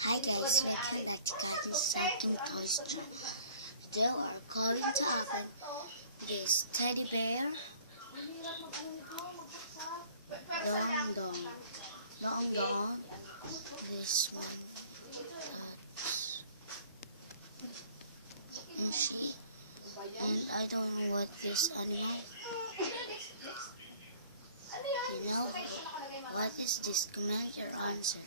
Hi guys, welcome back to Garden Second Toy Store. Today we're going to open this teddy bear, Long Don, this one, Mushi, and I don't know what this animal. You know, what is this? Comment your answer.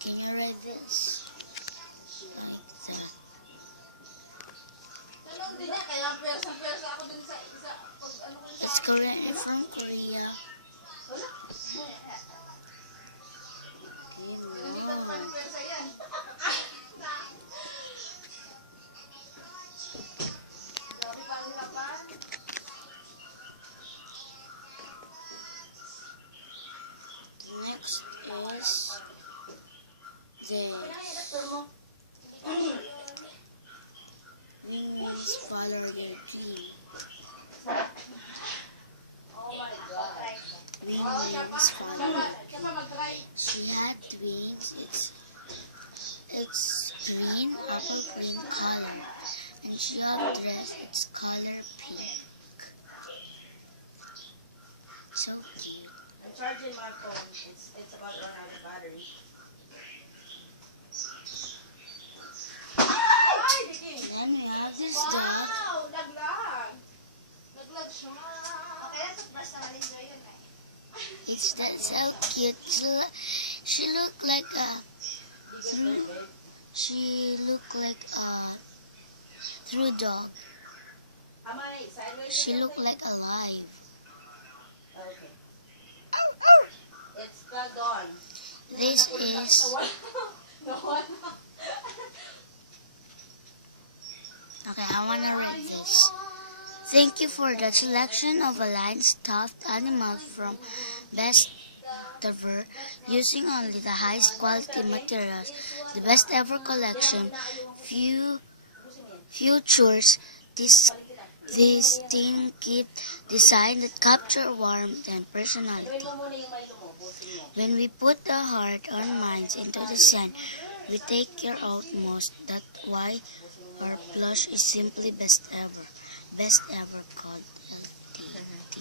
Can you read this? Like that. It's Korean and from Korea. Next is Wings follow their team. Oh my God. Wings follow. She had wings. It's green, apple green color, and she had dress. It's color pink. So cute. I'm charging my phone. It's about to run out of battery. And then we have this dog. Wow! Laglag! Laglag siya. Okay, basta ma-enjoy yun eh. It's that so cute. She looked like a true dog. She looked like alive. Okay. It's the Dawn. This is okay. I wanna read this. Thank you for the selection of aligned stuffed animals from Best Ever, using only the highest quality materials. The best ever collection features distinctive design that capture warmth and personality. When we put the heart and minds into the sun, we take your utmost. That's why our plush is simply best ever. Best ever called LTT.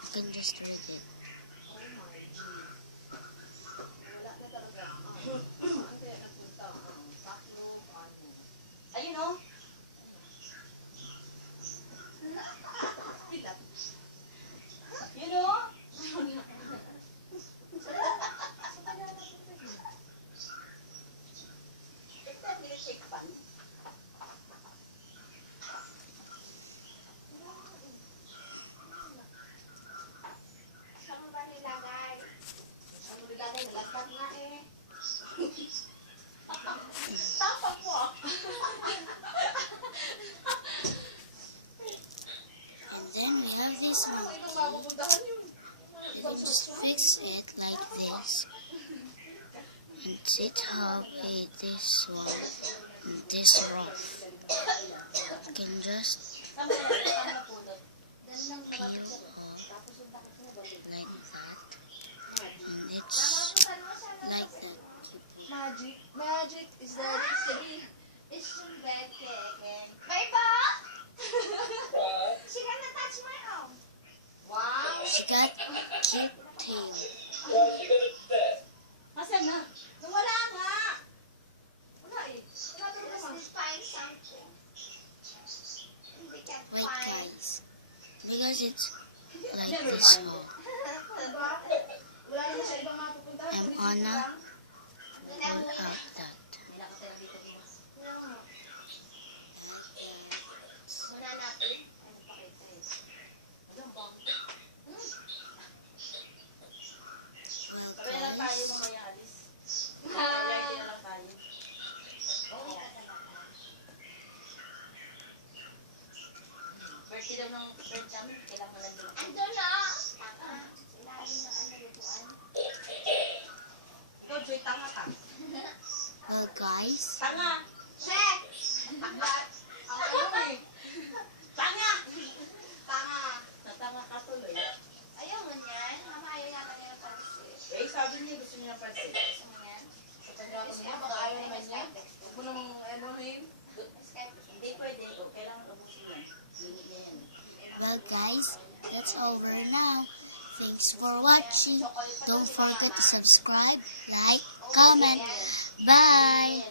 You can just read it. Ayun o. You know? And then we have this monkey. You can just fix it like this. And it have this one and this rough. You can just peel off like that. And it's like that. Magic is the mystery. It's your bed kicking. Beba! She gonna touch my arm. Wow! She got cute tail. Asan na? Wala nga! Wala eh. Let's find something. We can Wait find. guys. Because it's like this hole. Wala naman siya ibang mapupuntahan. I'm Anna. Pull out that. Muna natin. Well Kaya lang tayo guys. mamaya alis. Ready na lang tayo. Birthday daw ng Ando na! Ilalim ng ano lutuan. Ikaw, Joy, tanga ka. Well, guys, Tanga! Check! Takbat! Ang ano eh. Tanga! Tanga! Natanga ka tuloy. Ayaw mo niyan. Mama, ayaw yata niya ng pansit. Eh, sabi niya gusto niya ng pansit. Gusto mo niyan? Gusto niya, baka ayaw naman niya. Huwag mo namang anohin. Hindi pwede. O, kailangan ubusin yan. Limit niya yan. well, guys, that's over now. Thanks for watching. Don't forget to subscribe, like, comment. Bye!